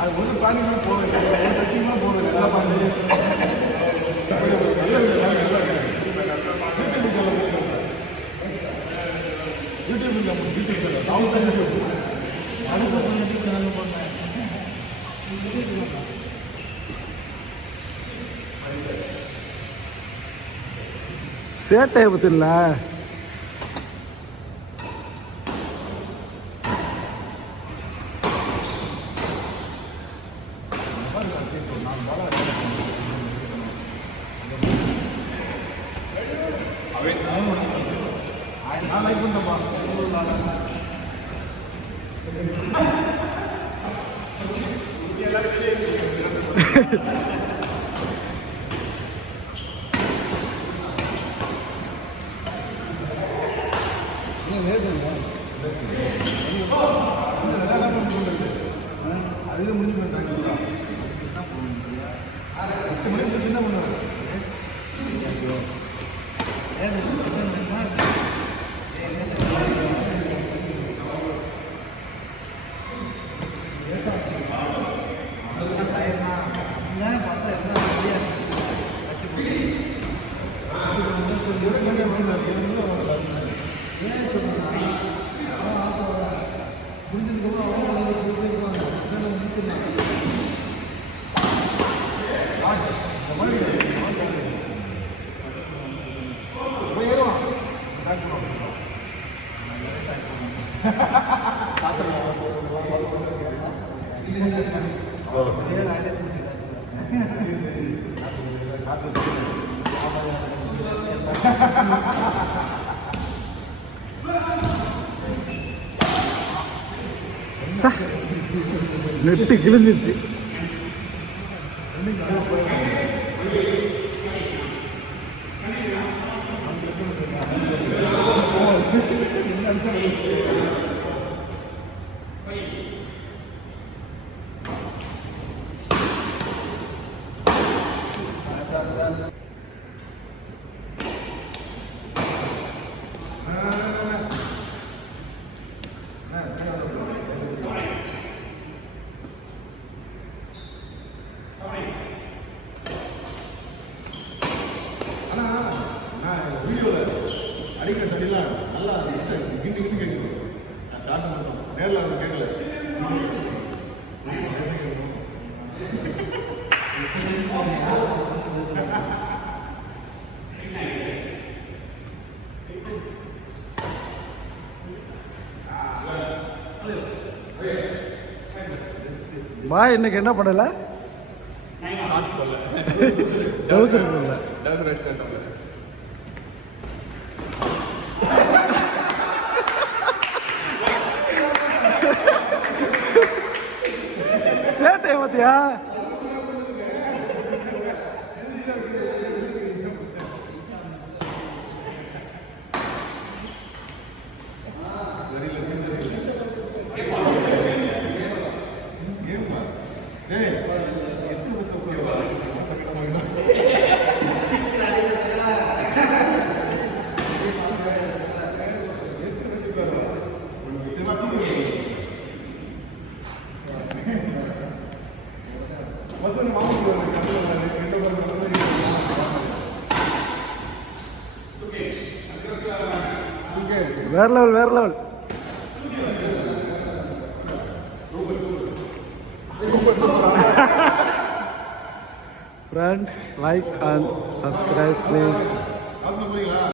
அது ஒரு பிளானிங் போகுது, டச்சிங்லாம் போகுது, நல்லா பண்ணி யூடியூப்ல சேட்டை பத்தில நான் லைக் பண்ணப்பா அதுல முடிஞ்சு என்ன பண்ணுவாங்க நெட்டு கிழிஞ்சிருச்சு. அடிக்கிற தடிலாம் நல்லா கிண்டி கிண்டி கேட்குது. நான் ஸ்டார்ட் பண்ணுறோம், நேரில் வந்து கேட்கல. பாய் இன்னைக்கு என்ன பண்ணல? சேட்டை பார்த்தியா? வேற லெவல், வேற level. Friends, like and subscribe please.